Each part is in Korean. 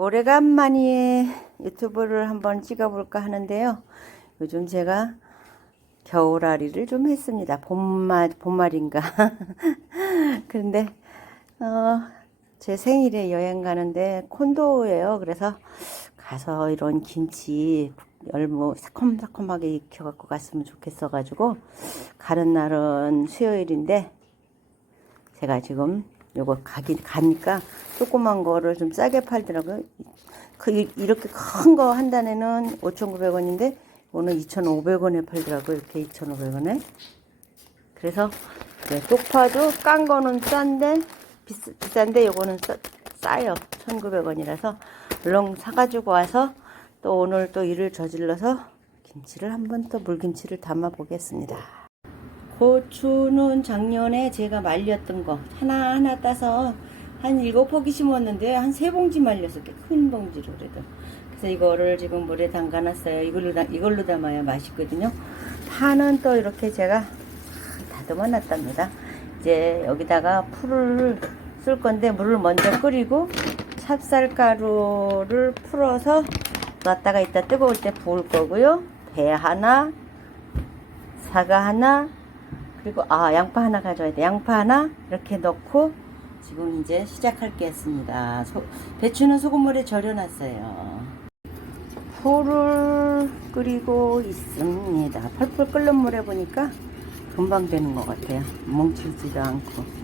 오래간만에 유튜브를 한번 찍어볼까 하는데요. 요즘 제가 겨울아리를 좀 했습니다. 봄말, 봄말인가. 그런데, 어, 제 생일에 여행 가는데 콘도예요. 그래서 가서 이런 김치 열무 새콤새콤하게 익혀갖고 갔으면 좋겠어가지고 가는 날은 수요일인데 제가 지금 요거 가긴 가니까 조그만 거를 좀 싸게 팔더라고요. 그 이- 이렇게 큰 거 한 단에는 5,900원인데 오늘 2,500원에 팔더라고요. 이렇게 2,500원에. 그래서 네, 쪽파도 깐 거는 싼데 비싸, 비싼데 요거는 싸, 싸요. 1,900원이라서 얼른 사가지고 와서 또 오늘 또 일을 저질러서 김치를 한번 또 물김치를 담아 보겠습니다. 고추는 작년에 제가 말렸던 거 하나하나 따서 한 일곱 포기 심었는데 한 세 봉지 말렸어. 꽤큰 봉지로 그래도. 그래서 이거를 지금 물에 담가 놨어요. 이걸로, 담- 이걸로 담아야 맛있거든요. 파는 또 이렇게 제가 다듬어 놨답니다. 이제 여기다가 풀을 쓸 건데 물을 먼저 끓이고 찹쌀가루를 풀어서 놨다가 이따 뜨거울 때 부을 거고요. 배 하나, 사과 하나, 그리고 아 양파 하나 가져야 돼. 양파 하나 이렇게 넣고 지금 이제 시작할 게 있습니다. 소- 배추는 소금물에 절여놨어요. 풀을 끓이고 있습니다. 펄펄 끓는 물에 보니까 금방 되는 것 같아요. 뭉치지도 않고.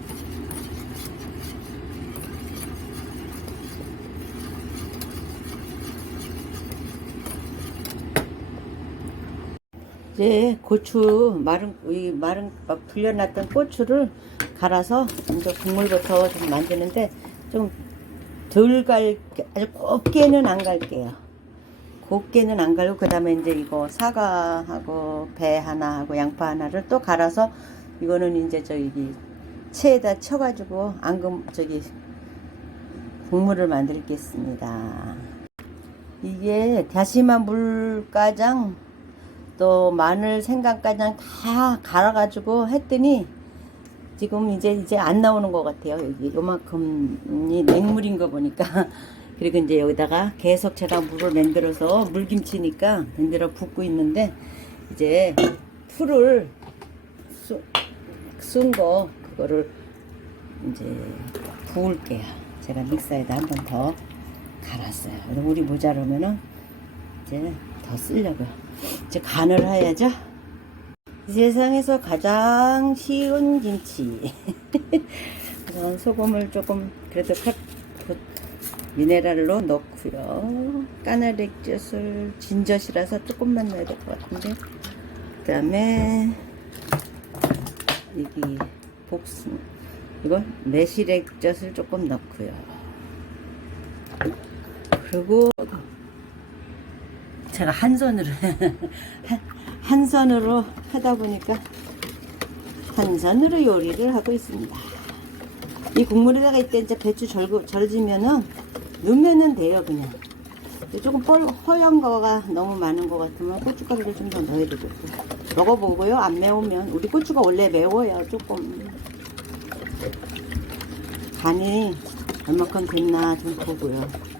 이제 고추 마른 이 마른 막 불려놨던 고추를 갈아서 먼저 국물부터 좀 만드는데 좀 덜 갈 아주 곱게는 안 갈게요. 곱게는 안 갈고 그다음에 이제 이거 사과하고 배 하나 하고 양파 하나를 또 갈아서 이거는 이제 저기 체에다 쳐가지고 앙금 저기 국물을 만들겠습니다. 이게 다시마 물가장 또 마늘 생강가장 다 갈아가지고 했더니 지금 이제 이제 안 나오는 것 같아요. 여기 요만큼이 냉물인 거 보니까 그리고 이제 여기다가 계속 제가 물을 만들어서 물김치니까 만들어 붓고 있는데 이제 풀을 쓴거 그거를 이제 부을게요. 제가 믹서에다 한 번 더 갈았어요. 물이 모자라면은 이제 더 쓰려고요. 이제 간을 해야죠. 이 세상에서 가장 쉬운 김치. 우선 소금을 조금 그래도 컷, 그 미네랄로 넣고요. 까나리젓을 진젓이라서 조금만 넣어야 될 것 같은데. 그 다음에 여기 복숭 이거 매실액젓을 조금 넣고요. 그리고 제가 한 손으로 한, 한 손으로 하다 보니까 한 손으로 요리를 하고 있습니다. 이 국물에다가 이때 이제 배추 절고 절지면은 넣으면은 돼요 그냥. 조금 뻘 허연 거가 너무 많은 것 같으면 고춧가루를 좀 더 넣어야 되고 먹어보고요 안 매우면 우리 고추가 원래 매워요 조금 간이 얼마큼 됐나 좀 보고요.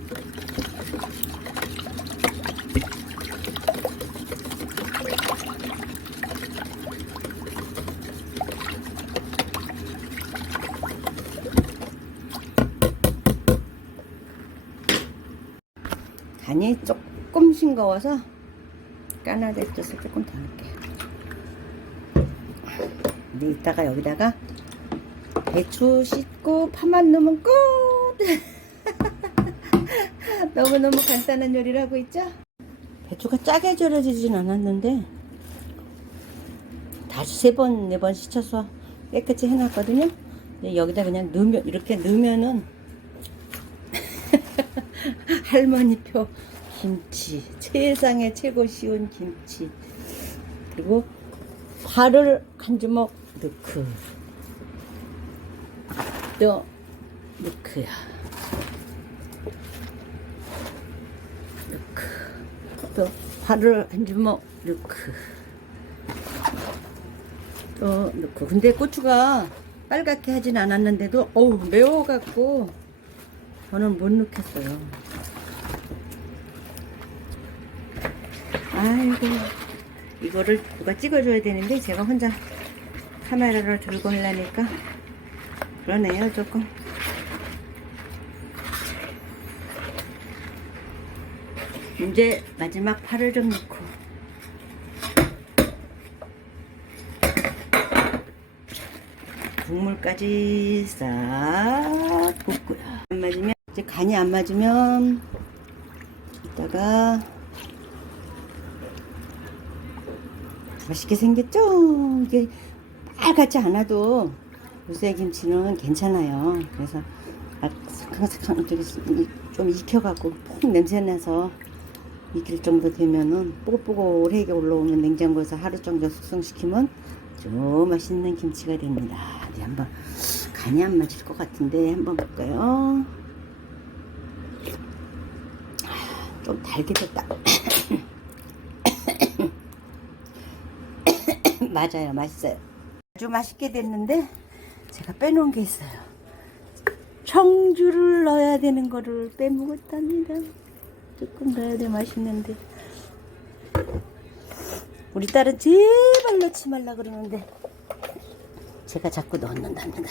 간이 조금 싱거워서 까나리젓을 조금 더 넣을게요. 근데 이따가 여기다가 배추 씻고 파만 넣으면 끝! 너무너무 간단한 요리를 하고 있죠? 배추가 짜게 절여지진 않았는데 다시 세 번, 네 번 씻어서 깨끗이 해놨거든요. 근데 여기다 그냥 넣으면, 이렇게 넣으면은 할머니표 김치 세상에 최고 쉬운 김치. 그리고 파를 한 주먹 넣고. 또 넣고요. 넣고. 또 파를 한 주먹 넣고. 또 넣고. 근데 고추가 빨갛게 하진 않았는데도 어우 매워갖고 저는 못 넣겠어요 아이고. 이거를 누가 찍어줘야 되는데 제가 혼자 카메라를 들고 하려니까 그러네요 조금. 이제 마지막 파를 좀 넣고. 국물까지 싹 붓고요. 안 맞으면 이제 간이 안 맞으면 이따가 맛있게 생겼죠? 이게 빨갛지 않아도 요새 김치는 괜찮아요. 그래서 아, 사캉사캉 좀 익혀갖고 푹 냄새나서 익힐 정도 되면은 뽀글뽀글하게 올라오면 냉장고에서 하루 정도 숙성시키면 좀 맛있는 김치가 됩니다. 이제 한번 간이 안 맞을 것 같은데 한번 볼까요? 아, 좀 달게 됐다. 맞아요, 맛있어요. 아주 맛있게 됐는데 제가 빼놓은 게 있어요. 청주를 넣어야 되는 거를 빼먹었답니다. 조금 넣어야 돼 맛있는데. 우리 딸은 제발 넣지 말라 그러는데 제가 자꾸 넣는답니다.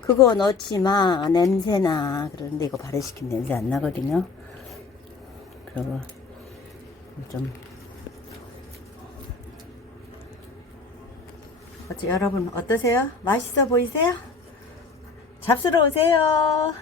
그거 넣지 마 냄새나 그러는데 이거 발효시킨 냄새 안 나거든요. 그리고 좀 여러분 어떠세요? 맛있어 보이세요? 잡수러 오세요.